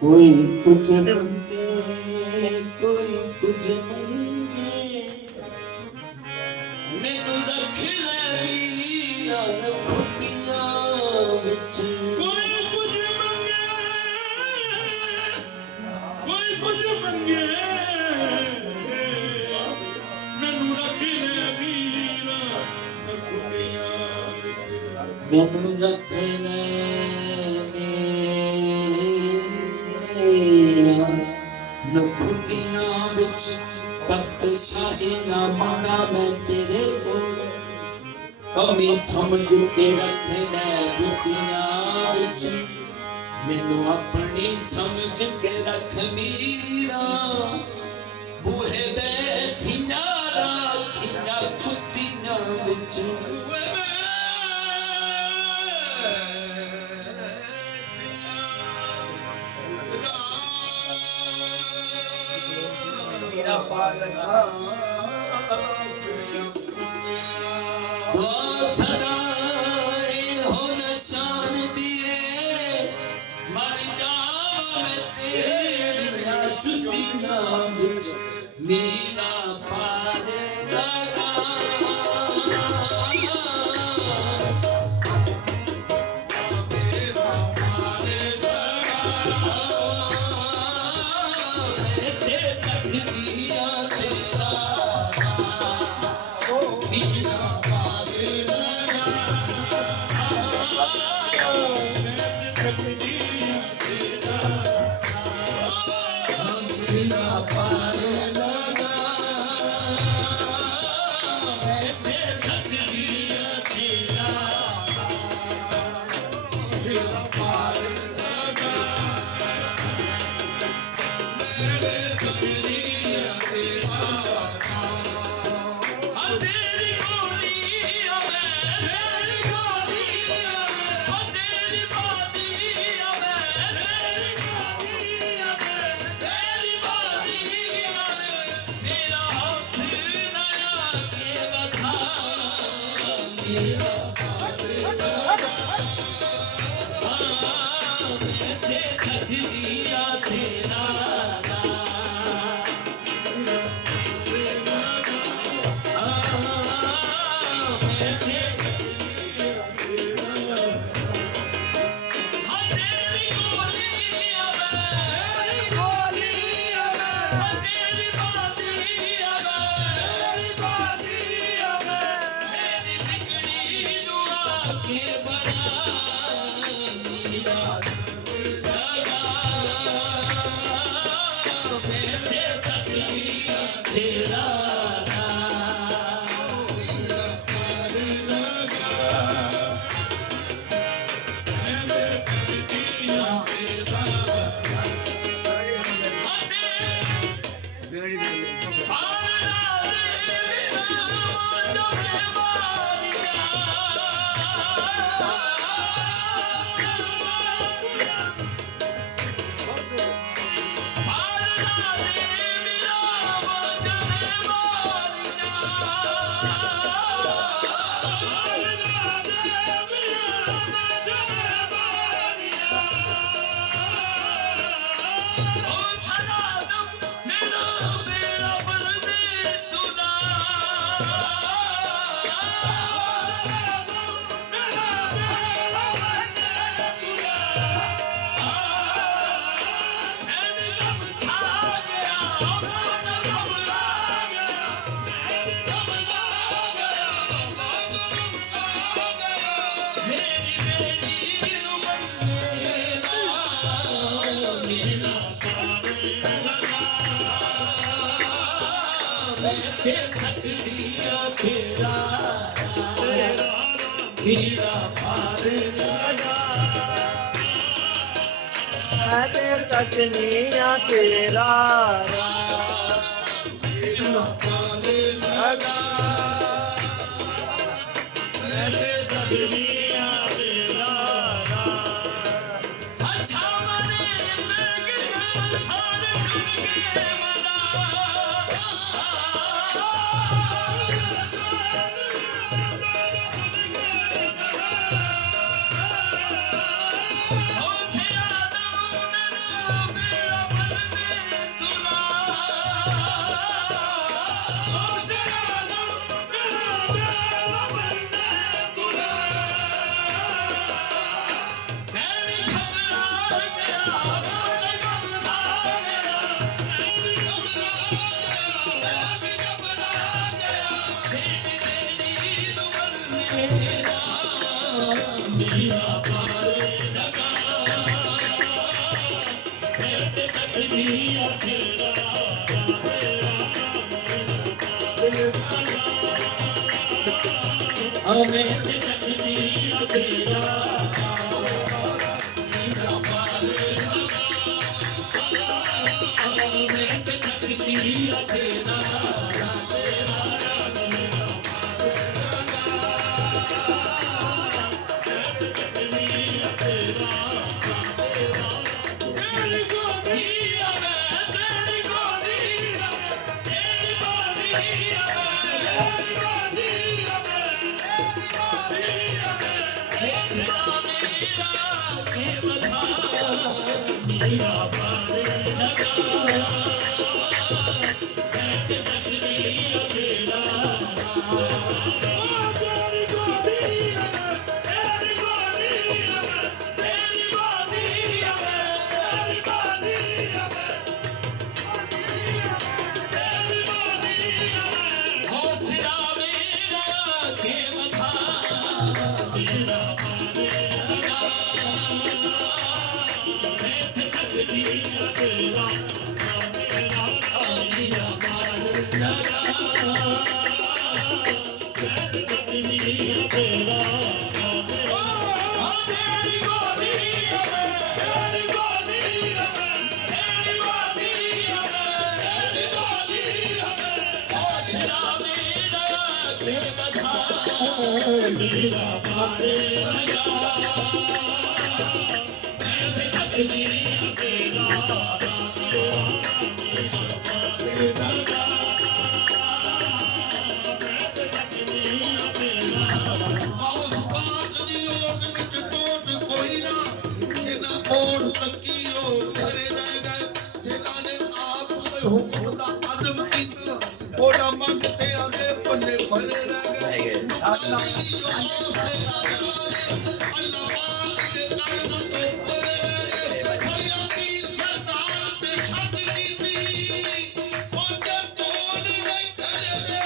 कोई कुछ मंगे कोई कुछ मंगे मैनू रख ले वीरा खुटियां विच कोई कुछ मंगे मैनू रख ले वीरा खुटियां विच मैनू रख ले खुटियां विच तख्त शाही ना मंगा मैं तेरे कोल कमी समझ के रख ले बुतियां विच मैनू अपनी समझ के रख मीरा बूहे बैठी ना राखियां कुतियां विच मीरा पारे लगा ਤੇ ਤਕਦੀਆ ਤੇਰਾ ਹੀਰਾ ਪਾਰ ਲਗਾ ਮੈਂ ਤੇ ਤਕਨੀਆਂ ਤੇਰਾ ਹੀਰਾ ਪਾਰ ਲਗਾ ਮੈਂ ਤੇ ਤਕਨੀਆਂ ਤੇਰਾ ਹਸਾਵਰੇ ਮੈਂ ਕਿਸਾ ਸਾਰ ਟੁੱਟ ਗਏ ਮਨਾ हमें तकदीर तेरा हीरा पार हमें तकदीर तेरा तेरी गोदी तेरी गोदी तेरी गोदी ਹੁਕਮ ਦਾ ਅਦਬ ਕੀਤਾ ਉਹਦਾ ਮੰਗਤੇ ਆਗੇ ਪੱਲੇ ਭਰੇ ਰਹਿ ਗਏ ਅੱਲਾਹ ਦੇ ਦਰਦ ਤੋਂ ਪਰੇ ਰਹਿ ਗਏ ਫਰਿਆਦੀ ਸਰਦਾਰ ਤੇ ਛੱਡ ਦਿੱਤੀ ਉਹਦੇ ਤੋੜ ਨਹੀਂ ਕਰਦੇ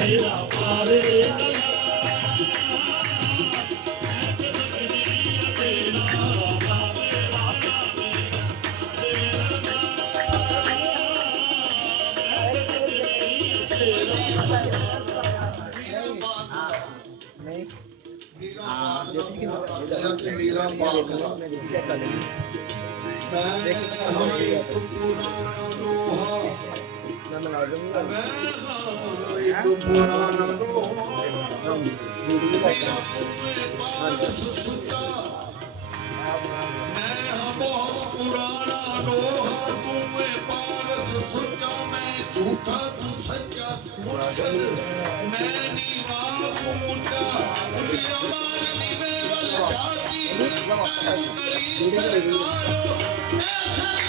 ਹੀਰਾ ਪਾਰ ਲਗਾ ਕਿ ਮੇਰਾ ਬਾਪ ਦਾ ਮੈਂ ਹਾਂ ਇੱਕ ਪੁਰਾਣਾ ਲੋਹਾ ਮੈਂ ਹਾਂ ਇੱਕ ਪੁਰਾਣਾ ਲੋਹਾ ਮੇਰਾ ਪੁੱਤ ਪਾਰਸ ਸੁੱਚਾ मैं हाँ बहुत पुराना लोहा तुम पारस सुच्चा मैं झूठा तू सच्चा मुर्शद मैं नीवा तू मुंडा उठिया मारनी में बल जाती मैं करी सरकारो मैं